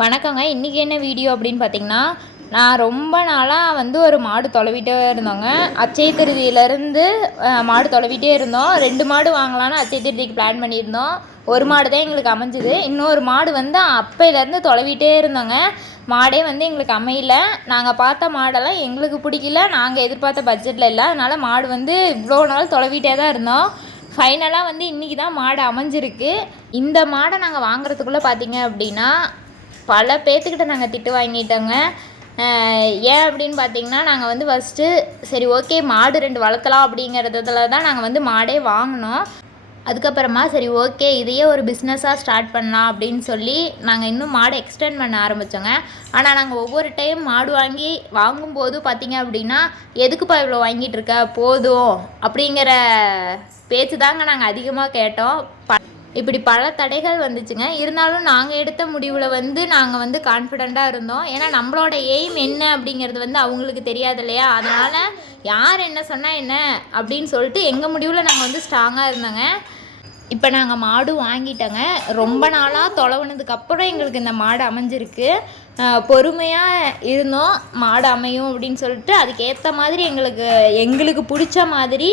வணக்கங்க. இன்றைக்கி என்ன வீடியோ அப்படின்னு பார்த்தீங்கன்னா, நான் ரொம்ப நாளாக ஒரு மாடு தொலைவிட்டே இருந்தோங்க. அச்சய திருதியிலேருந்து மாடு தொலைவிட்டே இருந்தோம். 2 மாடு வாங்கலான்னு அச்சய திருதிக்கு பிளான் பண்ணியிருந்தோம். ஒரு மாடு தான் எங்களுக்கு அமைஞ்சுது. இன்னொரு மாடு அப்பையிலேருந்து தொலைவிட்டே இருந்தோங்க. மாடே எங்களுக்கு அமையல. நாங்கள் பார்த்த மாடெல்லாம் எங்களுக்கு பிடிக்கல. நாங்கள் எதிர்பார்த்த பட்ஜெட்டில் இல்லை. அதனால் மாடு இவ்வளோ நாள் தொலைவிட்டே தான் இருந்தோம். ஃபைனலாக இன்றைக்கி தான் மாடு அமைஞ்சிருக்கு. இந்த மாடை நாங்கள் வாங்குறதுக்குள்ளே பார்த்தீங்க அப்படின்னா பல பேர்த்துக்கிட்ட நாங்கள் திட்டு வாங்கிட்டோங்க. ஏன் அப்படின்னு பார்த்தீங்கன்னா, நாங்கள் ஃபஸ்ட்டு சரி ஓகே மாடு 2 வளர்த்தலாம் அப்படிங்கிறதுல தான் நாங்கள் மாடே வாங்கினோம். அதுக்கப்புறமா சரி ஓகே இதையே ஒரு பிஸ்னஸாக ஸ்டார்ட் பண்ணலாம் அப்படின்னு சொல்லி நாங்கள் இன்னும் மாடை எக்ஸ்டெண்ட் பண்ண ஆரம்பித்தோங்க. ஆனால் நாங்கள் ஒவ்வொரு டைம் மாடு வாங்கும்போது பார்த்திங்க அப்படின்னா, எதுக்குப்பா இவ்வளோ வாங்கிட்டு இருக்க போதும் அப்படிங்கிற பேச்சு தாங்க நாங்கள் அதிகமாக கேட்டோம். இப்படி பல தடைகள் வந்துச்சுங்க. இருந்தாலும் நாங்கள் எடுத்த முடிவில் நாங்கள் கான்ஃபிடெண்ட்டாக இருந்தோம். ஏன்னா நம்மளோட எய்ம் என்ன அப்படிங்கிறது அவங்களுக்கு தெரியாது இல்லையா? அதனால் யார் என்ன சொன்னால் என்ன அப்படின்னு சொல்லிட்டு எங்கள் முடிவில் நாங்கள் ஸ்ட்ராங்காக இருந்தோங்க. இப்போ நாங்கள் மாடு வாங்கிட்டோங்க. ரொம்ப நாளாக தொலைவுனதுக்கப்புறம் எங்களுக்கு இந்த மாடு அமைஞ்சிருக்கு. பொறுமையாக இருந்தோம் மாடு அமையும் அப்படின்னு சொல்லிட்டு அதுக்கேற்ற மாதிரி எங்களுக்கு பிடிச்ச மாதிரி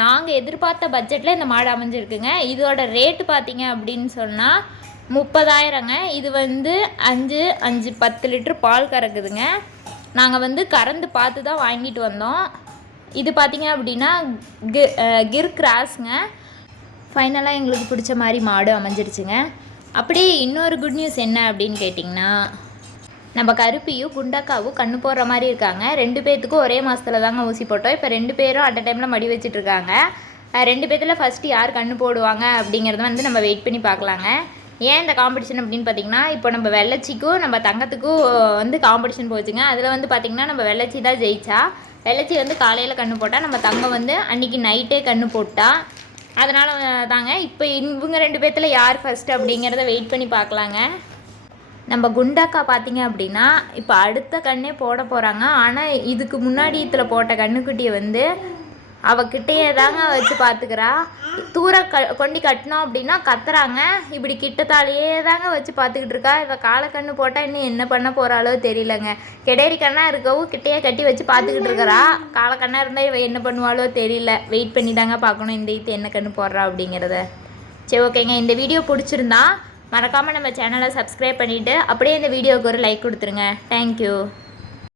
நாங்கள் எதிர்பார்த்த பட்ஜெட்டில் இந்த மாடு அமைஞ்சிருக்குங்க. இதோட ரேட்டு பார்த்தீங்க அப்படின்னு சொன்னால் 30,000ங்க. இது 10 லிட்டர் பால் கறக்குதுங்க. நாங்கள் கறந்து பார்த்து தான் வாங்கிட்டு வந்தோம். இது பார்த்தீங்க அப்படின்னா கிர் கிராஸுங்க. ஃபைனலாக எங்களுக்கு பிடிச்ச மாதிரி மாடு அமைஞ்சிருச்சுங்க. அப்படியே இன்னொரு குட் நியூஸ் என்ன அப்படின்னு கேட்டிங்கன்னா, நம்ம கருப்பியும் குண்டக்காவும் கண்ணு போடுற மாதிரி இருக்காங்க. 2 பேர்த்துக்கும் ஒரே மாதத்தில் தாங்க ஊசி போட்டோம். இப்போ 2 பேரும் அட் அ டைமில் மடி வச்சிட்ருக்காங்க. 2 பேர்த்தில் ஃபஸ்ட்டு யார் கண்ணு போடுவாங்க அப்படிங்கிறத நம்ம வெயிட் பண்ணி பார்க்கலாங்க. ஏன் இந்த காம்படிஷன் அப்படின்னு பார்த்திங்கன்னா, இப்போ நம்ம வெள்ளச்சிக்கும் நம்ம தங்கத்துக்கும் காம்படிஷன் போச்சுங்க. அதில் பார்த்திங்கன்னா நம்ம வெள்ளச்சி தான் ஜெயிச்சா. வெள்ளச்சி காலையில் கண்ணு போட்டால், நம்ம தங்கம் அன்றைக்கி நைட்டே கண்ணு போட்டா. அதனால் தாங்க இப்போ இவங்க 2 பேர்த்தில் யார் ஃபஸ்ட்டு அப்படிங்கிறத வெயிட் பண்ணி பார்க்கலாங்க. நம்ம குண்டாக்கா பார்த்திங்க அப்படின்னா இப்போ அடுத்த கண்ணே போட போகிறாங்க. ஆனால் இதுக்கு முன்னாடி இதில் போட்ட கண்ணுக்குட்டியை அவகிட்டையே தாங்க வச்சு பார்த்துக்கிறா. கொண்டு கட்டினோம் அப்படின்னா கத்துறாங்க. இப்படி கிட்டத்தாலேயே தாங்க வச்சு பார்த்துக்கிட்டு இருக்கா. இவள் காலக்கண்ணு போட்டால் இன்னும் என்ன பண்ண போகிறாளோ தெரியலங்க. கெடேரி கண்ணாக இருக்கவும் கிட்டையே கட்டி வச்சு பார்த்துக்கிட்டு இருக்கிறா. காலக்கண்ணாக இருந்தால் இவள் என்ன பண்ணுவாளோ தெரியல. வெயிட் பண்ணி தாங்க பார்க்கணும் இந்த இது என்ன கண்ணு போடுறா அப்படிங்கிறத. சரி ஓகேங்க, இந்த வீடியோ பிடிச்சிருந்தா மறக்காமல் நம்ம சேனலை சப்ஸ்கிரைப் பண்ணிவிட்டு அப்படியே இந்த வீடியோவுக்கு ஒரு லைக் கொடுத்துருங்க. தேங்க்யூ.